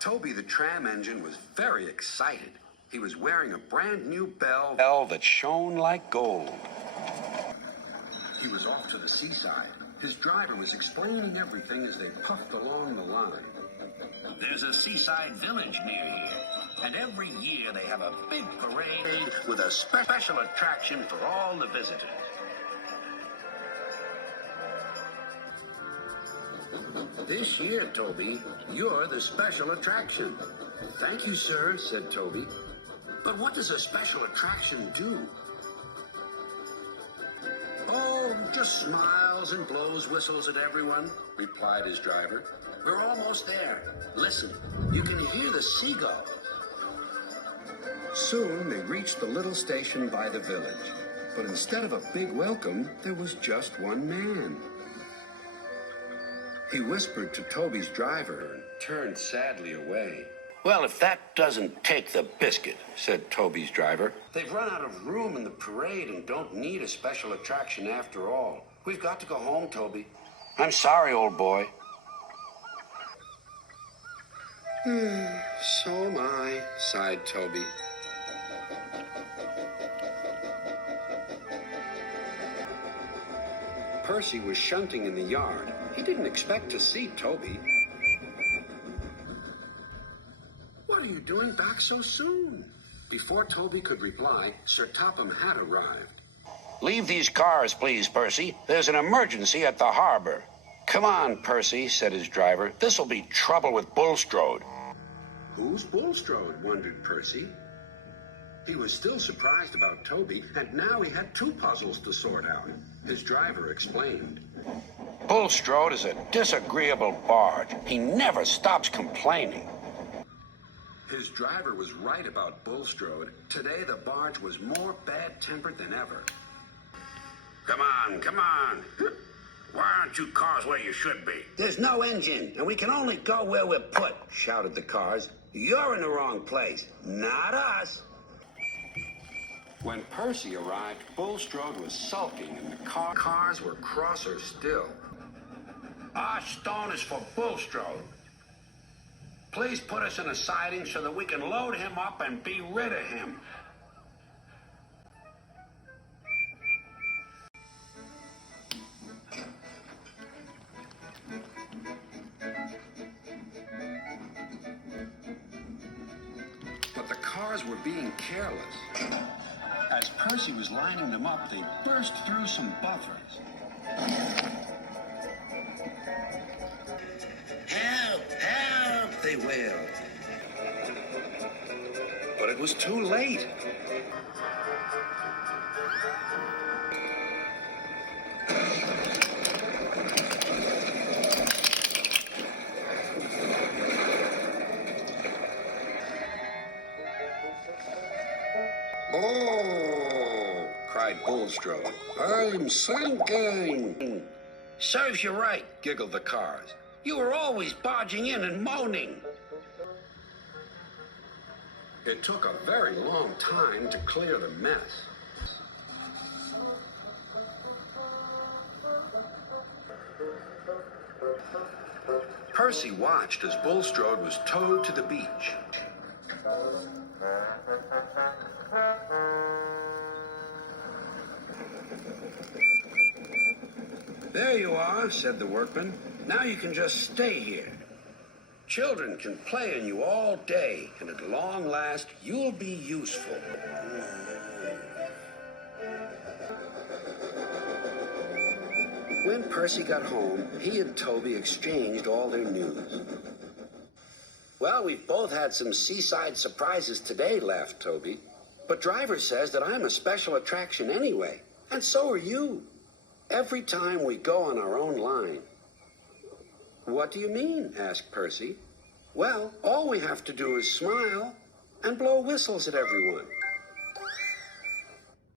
Toby the tram engine was very excited. He was wearing a brand new bell that shone like gold. He was off to the seaside. His driver was explaining everything as they puffed along the line. There's a seaside village near here, and every year they have a big parade with a special attraction for all the visitors. This year, Toby, you're the special attraction. Thank you, sir, said Toby. But what does a special attraction do? Oh, just smiles and blows whistles at everyone, replied his driver. We're almost there. Listen, you can hear the seagulls. Soon they reached the little station by the village. But instead of a big welcome, there was just one man. He whispered to Toby's driver and turned sadly away. Well, if that doesn't take the biscuit, said Toby's driver. They've run out of room in the parade and don't need a special attraction after all. We've got to go home, Toby. I'm sorry, old boy. So am I, sighed Toby. Percy was shunting in the yard. He didn't expect to see Toby. What are you doing back so soon? Before Toby could reply, Sir Topham had arrived. Leave these cars, please, Percy. There's an emergency at the harbor. Come on, Percy, said his driver. This'll be trouble with Bulstrode. Who's Bulstrode? Wondered Percy. He was still surprised about Toby, and now he had two puzzles to sort out. His driver explained. Bulstrode is a disagreeable barge. He never stops complaining. His driver was right about Bulstrode. Today the barge was more bad-tempered than ever. Come on, come on. Why aren't you cars where you should be? There's no engine, and we can only go where we're put, shouted the cars. You're in the wrong place, not us. When Percy arrived, Bulstrode was sulking, and the cars were crosser still. Our stone is for Bulstrode. Please put us in a siding so that we can load him up and be rid of him. But the cars were being careless. As Percy was lining them up, they burst through some buffers. Help! Help! They wailed. But it was too late. Oh, cried Bulstrode. I'm sinking. Serves you right, giggled the cars. You were always barging in and moaning. It took a very long time to clear the mess. Percy watched as Bulstrode was towed to the beach. There you are, said the workman. Now you can just stay here. Children can play on you all day, and at long last, you'll be useful. When Percy got home, he and Toby exchanged all their news. Well, we've both had some seaside surprises today, laughed Toby. But Driver says that I'm a special attraction anyway, and so are you. Every time we go on our own line. What do you mean? Asked Percy. Well, all we have to do is smile and blow whistles at everyone.